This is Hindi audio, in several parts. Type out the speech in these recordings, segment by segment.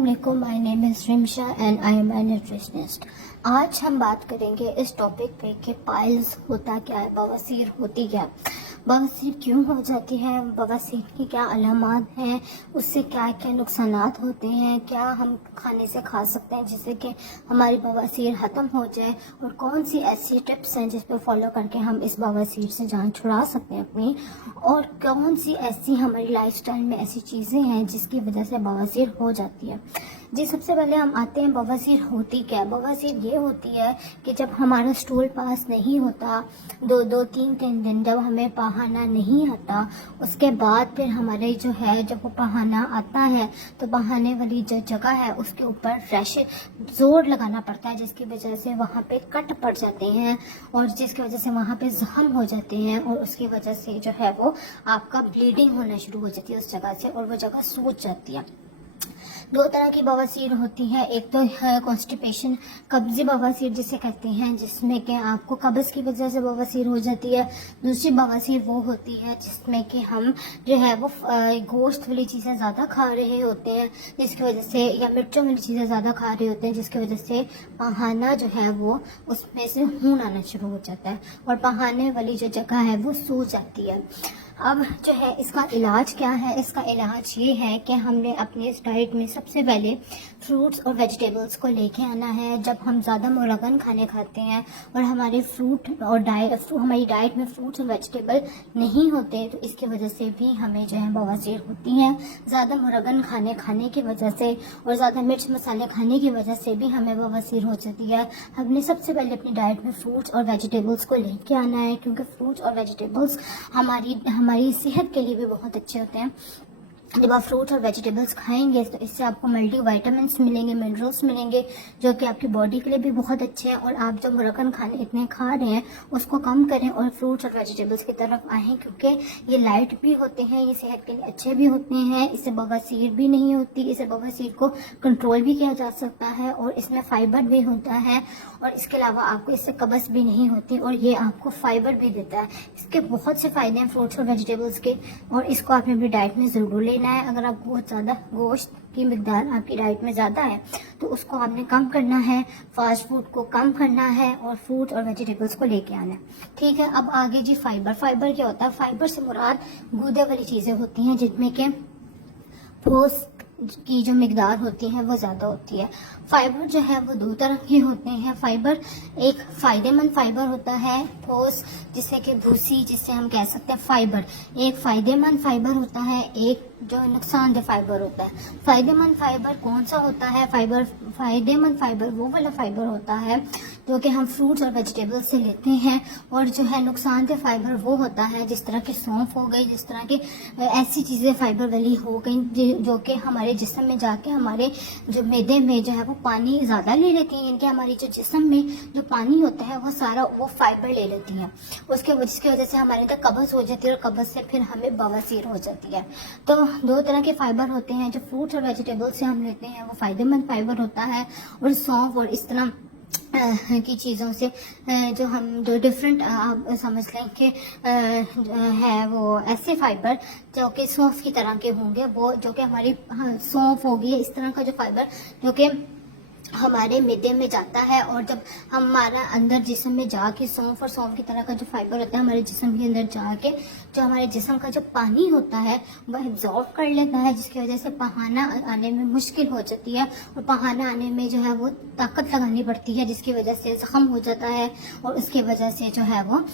My name is Rimsha and I am a nutritionist. आज हम बात करेंगे इस टॉपिक पे कि पाइल्स होता क्या है, बवासीर होती क्या है, बवासीर क्यों हो जाती है, बवासीर की क्या अलामात हैं, उससे क्या क्या नुकसानात होते हैं, क्या हम खाने से खा सकते हैं जिससे कि हमारी बवासीर ख़त्म हो जाए, और कौन सी ऐसी टिप्स हैं जिस पर फॉलो करके हम इस बवासीर से जान छुड़ा सकते हैं अपनी, और कौन सी ऐसी हमारी लाइफस्टाइल में ऐसी चीज़ें हैं जिसकी वजह से बवासीर हो जाती है। जी, सबसे पहले हम आते हैं बवासीर होती क्या है। बवासीर ये होती है कि जब हमारा स्टूल पास नहीं होता, दो तीन तीन दिन जब हमें पहाना नहीं आता, उसके बाद फिर हमारे जो है जब वो पहाना आता है तो बहाने वाली जो जगह है उसके ऊपर फ्रेश जोर लगाना पड़ता है, जिसकी वजह से वहाँ पे कट पड़ जाते हैं और जिसकी वजह से वहाँ पे जख्म हो जाते हैं, और उसकी वजह से जो है वो आपका ब्लीडिंग होना शुरू हो जाती है उस जगह से, और वो जगह सूज जाती है। दो तरह की बवासीर होती है, एक तो है कॉन्स्टिपेशन, कब्जी बवासीर जिसे कहते हैं, जिसमें कि आपको कब्ज की वजह से बवासीर हो जाती है। दूसरी बवासीर वो होती है जिसमें कि हम जो है वो गोश्त वाली चीज़ें ज़्यादा खा रहे होते हैं जिसकी वजह से, या मिर्चों वाली चीज़ें ज़्यादा खा रहे होते हैं जिसकी वजह से पहाना जो है वो उसमें से खून आना शुरू हो जाता है और पहाने वाली जो जगह है वो सूज जाती है। अब जो है इसका इलाज क्या है, इसका इलाज ये है कि हमने अपने इस डाइट में सबसे पहले फ्रूट्स और वेजिटेबल्स को लेके आना है। जब हम ज़्यादा मुरगन खाने खाते हैं और हमारे हमारी डाइट में फ्रूट्स और वेजिटेबल नहीं होते तो इसकी वजह से भी हमें जो है बवासीर होती है। ज़्यादा मुरगन खाने की वजह से और ज़्यादा मिर्च मसाले खाने की वजह से भी हमें बवासीर हो जाती है। हमने सबसे पहले अपनी डाइट में फ्रूट्स और वेजिटेबल्स को लेके आना है, क्योंकि फ्रूट्स और वेजिटेबल्स हमारी सेहत के लिए भी बहुत अच्छे होते हैं। जब आप फ्रूट्स और वेजिटेबल्स खाएंगे तो इससे आपको मल्टी वाइटामिन्स मिलेंगे, मिनरल्स मिलेंगे, जो कि आपकी बॉडी के लिए भी बहुत अच्छे हैं। और आप जो मुरक्कन खाने इतने खा रहे हैं उसको कम करें और फ्रूट्स और वेजिटेबल्स की तरफ आएँ, क्योंकि ये लाइट भी होते हैं, ये सेहत के लिए अच्छे भी होते हैं, इससे बवासीर भी नहीं होती, इससे बवासीर को कंट्रोल भी किया जा सकता है, और इसमें फाइबर भी होता है, और इसके अलावा आपको इससे कब्ज भी नहीं होती, और ये आपको फाइबर भी देता है। इसके बहुत से फ़ायदे हैं फ्रूट्स और वेजिटेबल्स के, और इसको आपने अपनी डाइट में ज़रूर लेना है। अगर आप बहुत ज़्यादा गोश्त की मिकदार आपकी डाइट में ज़्यादा है तो उसको आपने कम करना है, फास्ट फूड को कम करना है, और फ्रूट और वेजिटेबल्स को लेके आना है। ठीक है, अब आगे जी फाइबर। फाइबर क्या होता है? फाइबर से मुराद गूदे वाली चीज़ें होती हैं जिनमें के ठोस की जो मिकदार होती है वो ज़्यादा होती है। फाइबर जो है वो दो तरह के होते हैं। फाइबर एक फ़ायदेमंद फाइबर होता है, ठोस जिससे कि भूसी, जिससे हम कह सकते हैं फाइबर, एक फ़ायदेमंद फाइबर होता है, एक जो नुकसानदेह फाइबर होता है। फ़ायदेमंद फाइबर कौन सा होता है? फ़ायदेमंद फाइबर वो वाला फाइबर होता है जो कि हम फ्रूट्स और वेजिटेबल्स से लेते हैं, और जो है नुकसानदेह फाइबर वो होता है जिस तरह की सौंफ हो गई, जिस तरह की ऐसी चीज़ें फाइबर वाली हो गई जो कि हमारे जिस्म में जाके हमारे जो मैदे में जो है वो पानी ज़्यादा ले लेती हैं, इनके हमारी जो जिस्म में जो पानी होता है वो सारा वो फाइबर ले लेती हैं, जिसकी वजह से हमारे अंदर कब्ज़ हो जाती है, और कब्ज़ से फिर हमें बवासीर हो जाती है। तो दो तरह के फाइबर होते हैं, जो फ्रूट्स और वेजिटेबल्स से हम लेते हैं वो फ़ायदेमंद फाइबर होता है, और सौंफ और इस तरह की चीज़ों से जो डिफरेंट आप समझ लें कि है वो ऐसे फाइबर जो कि सौंफ की तरह के होंगे, वो जो कि हमारी सौंफ होगी, इस तरह का जो फाइबर जो कि हमारे मैदे में जाता है, और जब हमारा अंदर जिस्म में जाके सौंफ की तरह का जो फाइबर होता है हमारे जिस्म के अंदर जाके जो हमारे जिस्म का जो पानी होता है वह एब्जॉर्ब कर लेता है, जिसकी वजह से पहाना आने में मुश्किल हो जाती है, और पहाना आने में जो है वो ताकत लगानी पड़ती है, जिसकी वजह से जख्म हो जाता है, और उसकी वजह से जो है वो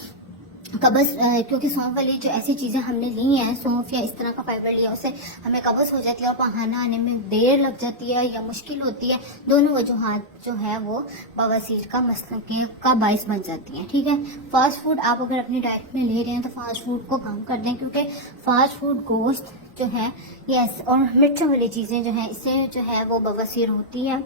कब्ज़, क्योंकि सौंफ वाली जो ऐसी चीज़ें हमने ली हैं, सौंफ या इस तरह का फाइबर लिया, उससे हमें कब्ज़ हो जाती है और पहाना आने में देर लग जाती है या मुश्किल होती है। दोनों वजूहात जो है वो बवासीर का मसला का बाइस बन जाती हैं। ठीक है, फास्ट फूड आप अगर अपनी डाइट में ले रहे हैं तो फास्ट फूड को कम कर दें, क्योंकि फास्ट फूड, गोश्त जो है यस और मिर्चों वाली चीज़ें जो है इससे जो है वो बवासीर होती है।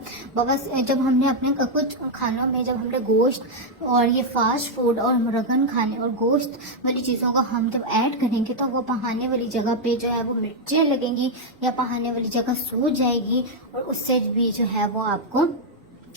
जब हमने अपने कुछ खानों में जब हमने गोश्त और ये फास्ट फूड और मुर्गन खाने और गोश्त वाली चीज़ों को हम जब ऐड करेंगे तो वो पहाने वाली जगह पे जो है वो मिर्चें लगेंगी या पहाने वाली जगह सूज जाएगी, और उससे भी जो है वो आपको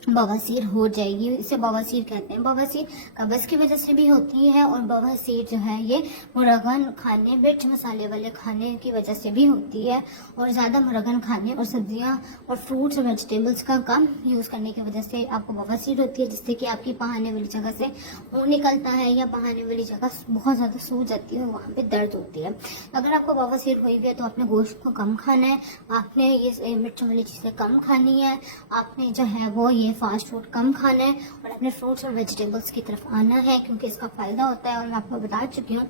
बवासीर हो जाएगी। इसे बवासीर कहते हैं। बवासीर कब्ज की वजह से भी होती है और बवासीर जो है ये मुर्गन खाने, मिर्च मसाले वाले खाने की वजह से भी होती है, और ज़्यादा मुर्गन खाने और सब्जियां और फ्रूट्स और वेजिटेबल्स का कम यूज़ करने की वजह से आपको बवासीर होती है, जिससे कि आपकी पहाने वाली जगह से खून निकलता है या पहाने वाली जगह बहुत ज़्यादा सूज जाती है और वहाँ पे दर्द होती है। अगर आपको बवासीर हुई भी है तो आपने गोश्त को कम खाना है, आपने ये मिर्च वाली चीज़ें कम खानी है, आपने जो है वो ये फास्ट फूड कम खाना है और अपने फ्रूट्स और वेजिटेबल्स की तरफ आना है, क्योंकि इसका फ़ायदा होता है। और मैं आपको बता चुकी हूँ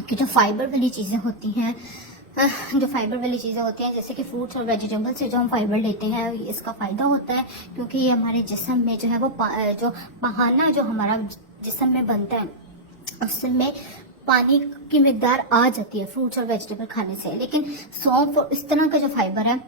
कि जो फाइबर वाली चीज़ें होती हैं, जैसे कि फ्रूट्स और वेजिटेबल से जो हम फाइबर लेते हैं, इसका फ़ायदा होता है, क्योंकि ये हमारे जिस्म में जो है वो जो बहाना जो हमारा जिस्म में बनता है उसमें पानी की मिकदार आ जाती है फ्रूट्स और वेजिटेबल खाने से। लेकिन सौंफ और इस तरह का जो फाइबर है,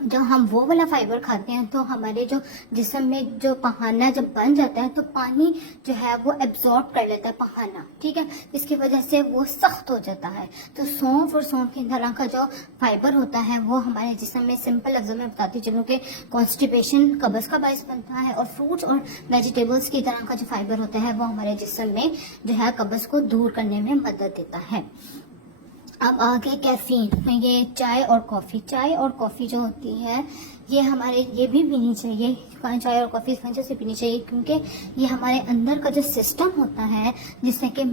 जब हम वो वाला फाइबर खाते हैं तो हमारे जो जिस्म में जो पहाना जब बन जाता है तो पानी जो है वो एब्जॉर्ब कर लेता है पहाना, ठीक है, इसकी वजह से वो सख्त हो जाता है। तो सौंफ और सौंफ की तरह का जो फाइबर होता है वो हमारे जिस्म में, सिंपल लफ्जों में बताती चलूं कि कॉन्स्टिपेशन, कब्ज का बायस बनता है, और फ्रूट्स और वेजिटेबल्स की तरह का जो फाइबर होता है वो हमारे जिस्म में जो है कब्ज को दूर करने में मदद देता है। अब आगे कैफीन, ये चाय और कॉफ़ी जो होती है ये हमारे ये भी पीनी चाहिए। चाय और कॉफ़ी इस वजह से पीनी चाहिए क्योंकि ये हमारे अंदर का जो सिस्टम होता है, जिसमें कि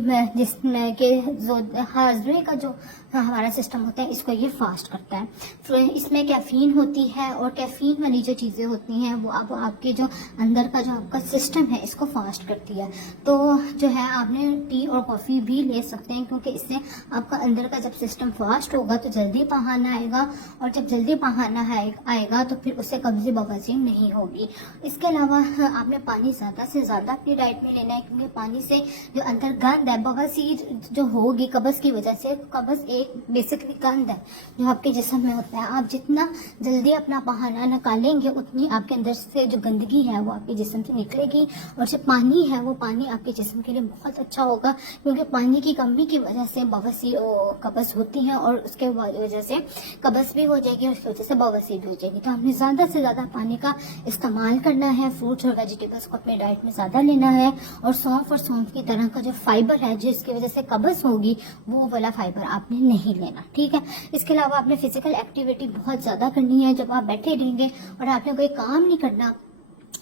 जो हाजमे का जो हमारा सिस्टम होता है, इसको ये फास्ट करता है। फिर इसमें कैफीन होती है, और कैफीन वाली जो चीज़ें होती हैं वो आपके जो अंदर का जो आपका सिस्टम है इसको फास्ट करती है। तो जो है आपने टी और कॉफ़ी भी ले सकते हैं, क्योंकि इससे आपका अंदर का जब सिस्टम फास्ट होगा तो जल्दी पहाना आएगा, और जब जल्दी पहाना आएगा तो फिर उससे कब्ज़ बवासीर नहीं होगी। इसके अलावा आपने पानी ज़्यादा से ज़्यादा अपनी डाइट में लेना है, क्योंकि पानी से जो अंदर गंद है, बवासीर जो होगी कब्ज़ की वजह से, कब्ज़ एक बेसिकली गंद है जो आपके जिस्म में होता है। आप जितना जल्दी अपना पहाना निकालेंगे उतनी आपके अंदर से जो गंदगी है वो आपके जिस्म से निकलेगी, और जो पानी है वो पानी आपके जिस्म के लिए बहुत अच्छा होगा, क्योंकि पानी की कमी की वजह से बवासीर कब्ज़ होती है, और उसके वजह से कब्ज़ भी हो जाएगी और उसकी वजह से बवासीर भी हो जाएगी। तो हमने ज़्यादा से ज़्यादा पानी का इस्तेमाल करना है, फ्रूट्स और वेजिटेबल्स को अपने डाइट में ज़्यादा लेना है, और सौंफ की तरह का जो फाइबर है जिसकी वजह से कब्ज़ होगी वो वाला फाइबर आपने नहीं लेना, ठीक है। इसके अलावा आपने फिजिकल एक्टिविटी बहुत ज़्यादा करनी है। जब आप बैठे रहेंगे और आपने कोई काम नहीं करना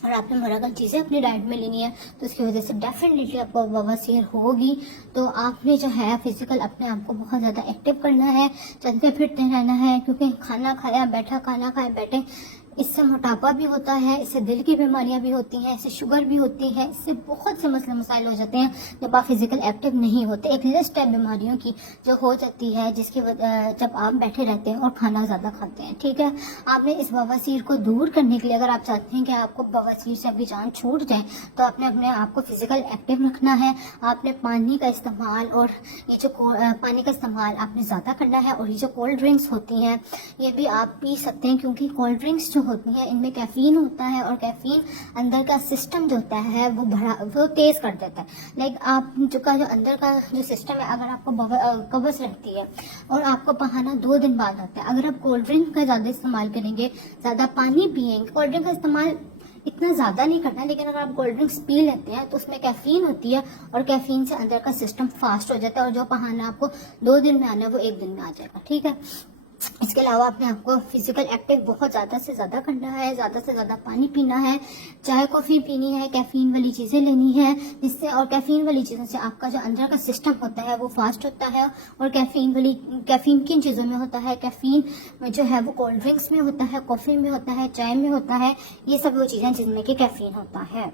और आपने मुरागन चीज़ें अपनी डाइट में लेनी है, तो उसकी वजह से डेफिनेटली आपको बवासीर होगी। तो आपने जो है फिजिकल अपने आप को बहुत ज़्यादा एक्टिव करना है, चलते फिरते रहना है, क्योंकि खाना खाया बैठा, खाना खाए बैठे, इससे मोटापा भी होता है, इससे दिल की बीमारियां भी होती हैं, इससे शुगर भी होती है, इससे बहुत से मसले मसाइल हो जाते हैं जब आप फिजिकल एक्टिव नहीं होते। एक लिस्ट है बीमारियों की जो हो जाती है जिसकी जब आप बैठे रहते हैं और खाना ज़्यादा खाते हैं, ठीक है। आपने इस बवासीर को दूर करने के लिए, अगर आप चाहते हैं कि आपको बवासीर से अभी जान छूट जाए, तो आपने अपने आप को फिजिकल एक्टिव रखना है। आपने पानी का इस्तेमाल, और ये जो पानी का इस्तेमाल आपने ज़्यादा करना है, और ये जो कोल्ड ड्रिंक्स होती हैं ये भी आप पी सकते हैं, क्योंकि कोल्ड ड्रिंक्स जो होती हैं इनमें कैफीन होता है, और कैफीन अंदर का सिस्टम जो होता है वो तेज कर देता है। लाइक आप जो अंदर का जो सिस्टम है, अगर आपको कब्ज़ रहती है और आपको पहाना 2 दिन बाद आता है, अगर आप कोल्ड ड्रिंक का ज़्यादा इस्तेमाल करेंगे, ज़्यादा पानी पिएंगे, कोल्ड ड्रिंक का इस्तेमाल इतना ज़्यादा नहीं करना, लेकिन अगर आप कोल्ड ड्रिंक्स पी लेते हैं तो उसमें कैफीन होती है, और कैफीन से अंदर का सिस्टम फास्ट हो जाता है, और जो पहाना आपको 2 दिन में आना है वो 1 दिन में आ जाएगा, ठीक है। इसके अलावा अपने आपको फिजिकल एक्टिव बहुत ज़्यादा से ज़्यादा करना है, ज़्यादा से ज़्यादा पानी पीना है, चाय कॉफ़ी पीनी है, कैफीन वाली चीज़ें लेनी है, जिससे, और कैफीन वाली चीज़ों से आपका जो अंदर का सिस्टम होता है वो फास्ट होता है। और कैफीन किन चीज़ों में होता है? कैफीन जो है वो कोल्ड ड्रिंक्स में होता है, कॉफ़ी में होता है, चाय में होता है, ये सब वो चीज़ें जिनमें कि कैफीन होता है।